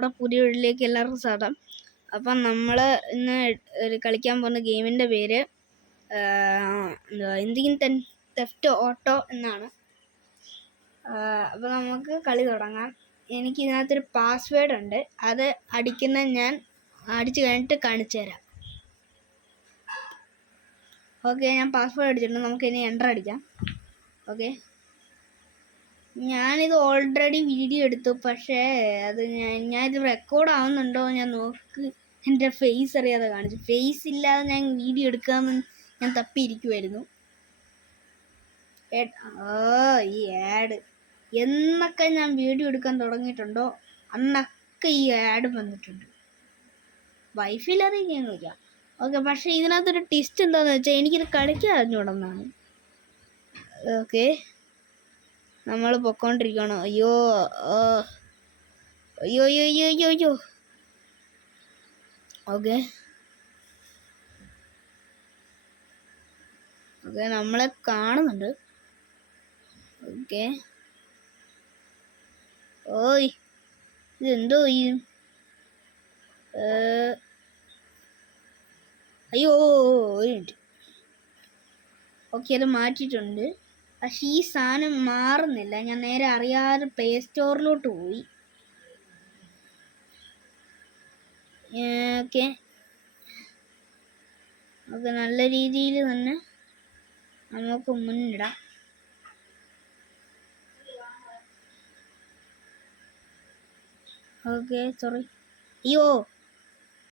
നമ്മുടെ പുതിയ വീട്ടിലേക്ക് എല്ലാവർക്കും സ്വാഗതം. അപ്പം നമ്മൾ ഇന്ന് കളിക്കാൻ പോകുന്ന ഗെയിമിൻ്റെ പേര് എന്തെങ്കിലും തെഫ്റ്റ് ഓട്ടോ എന്നാണ്. അപ്പോൾ നമുക്ക് കളി തുടങ്ങാം. എനിക്ക് ഇതിനകത്തൊരു പാസ്വേഡ് ഉണ്ട്, അത് ഞാൻ അടിച്ചു കഴിഞ്ഞിട്ട് കാണിച്ചു തരാം. ഓക്കെ, ഞാൻ പാസ്വേഡ് അടിച്ചിട്ടുണ്ട്. നമുക്ക് ഇനി എൻ്റർ അടിക്കാം. ഓക്കെ, ഞാനിത് ഓൾറെഡി വീഡിയോ എടുത്തു, പക്ഷേ അത് ഞാനിത് റെക്കോർഡ് ആവുന്നുണ്ടോ ഞാൻ നോക്ക്. എൻ്റെ ഫേസ് അറിയാതെ കാണിച്ചു. ഫേസ് ഇല്ലാതെ ഞാൻ വീഡിയോ എടുക്കാമെന്ന് ഞാൻ തപ്പിയിരിക്കുമായിരുന്നു. ഈ ആഡ് എന്നൊക്കെ ഞാൻ വീഡിയോ എടുക്കാൻ തുടങ്ങിയിട്ടുണ്ടോ അന്നൊക്കെ ഈ ആഡ് വന്നിട്ടുണ്ട്. വൈഫിൽ അറിയിക്കാൻ കളിക്കാം. ഓക്കെ, പക്ഷേ ഇതിനകത്തൊരു ട്വിസ്റ്റ് എന്താണെന്ന് വെച്ചാൽ എനിക്കിത് കളിക്കാൻ അറിഞ്ഞുകൂടെന്നാണ്. ഓക്കെ, നമ്മൾ പൊക്കോണ്ടിരിക്കണം. അയ്യോ അയ്യോ അയ്യോ അയ്യോ അയ്യോ അയ്യോ. ഓക്കെ ഓക്കെ, നമ്മളെ കാണുന്നുണ്ട്. ഓക്കെ, ഓയ് ഇതെന്തോ ഈ അയ്യോ ഒരു മിനിറ്റ്. ഓക്കെ, അത് മാറ്റിയിട്ടുണ്ട്. പക്ഷെ ഈ സാധനം മാറുന്നില്ല. ഞാൻ നേരെ അറിയാതെ പ്ലേ സ്റ്റോറിലോട്ട് പോയി. ഓക്കെ ഓക്കെ, നല്ല രീതിയിൽ തന്നെ നമുക്ക് മുന്നിടാം. Okay, sorry. അയ്യോ